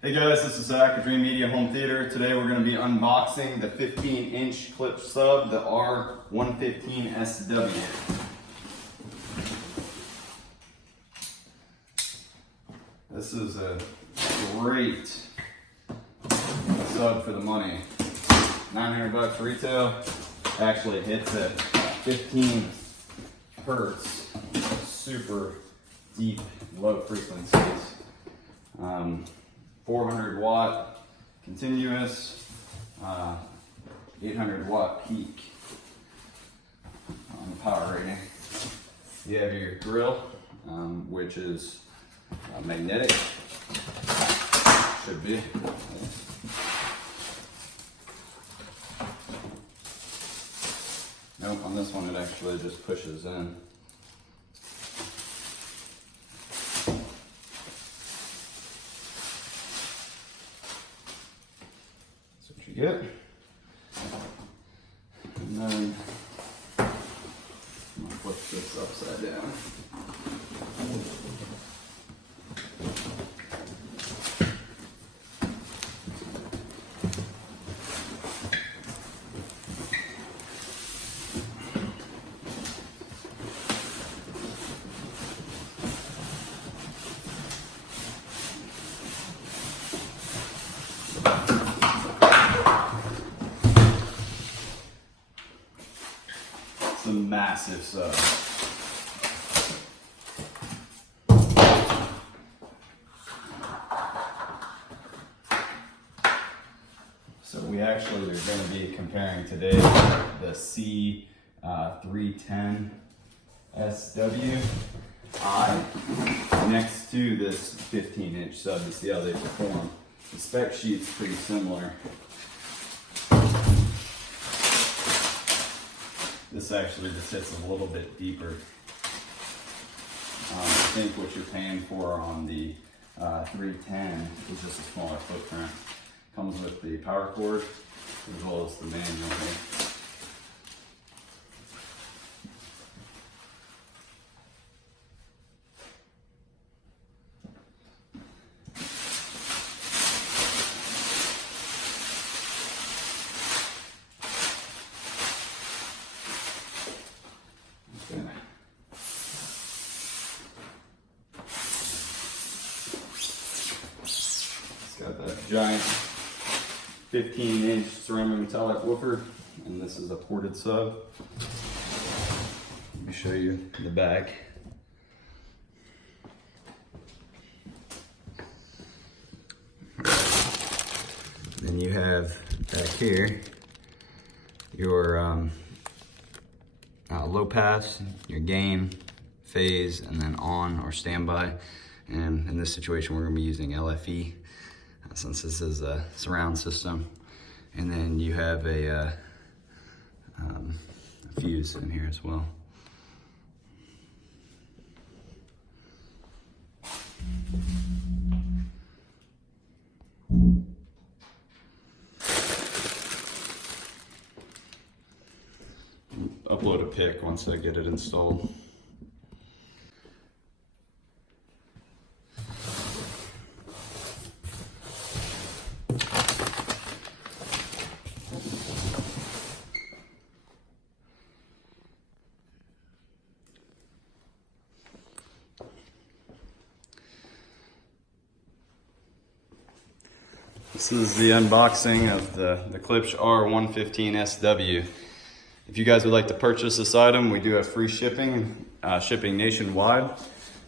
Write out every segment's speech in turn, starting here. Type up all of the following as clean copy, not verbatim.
Hey guys, this is Zach at Dreamedia Home Theater. Today we're going to be unboxing the 15-inch Klipsch sub, the R-115SW. This is a great sub for the money. 900 bucks retail. Actually hits at 15 hertz. Super deep, low frequencies. 400 watt continuous, 800 watt peak on the power rating. You have your grill, which is magnetic, should be. Nope, on this one it actually just pushes in. You get, and then I'm gonna flip this upside down. It's a massive sub. So we actually are going to be comparing today the C310SW next to this 15-inch sub to see how they perform. The spec sheet's pretty similar. This actually just hits a little bit deeper. I think what you're paying for on the 310 is just a smaller footprint. Comes with the power cord as well as the manual here. It's got that giant 15-inch Cerametallic woofer, and this is a ported sub. Let me show you the back. Then you have back here your low pass, your gain, phase, and then on or standby. And in this situation, we're going to be using LFE since this is a surround system. And then you have a fuse in here as well. Upload a pic once I get it installed. This is the unboxing of the Klipsch R-115SW. If you guys would like to purchase this item, we do have free shipping, shipping nationwide,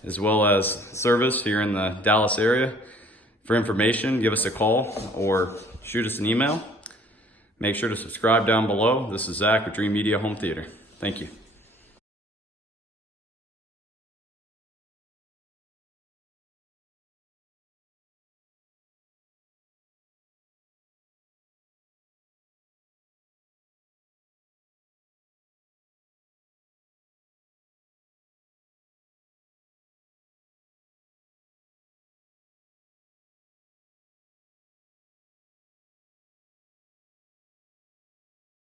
as well as service here in the Dallas area. For information, give us a call or shoot us an email. Make sure to subscribe down below. This is Zach with Dreamedia Home Theater. Thank you.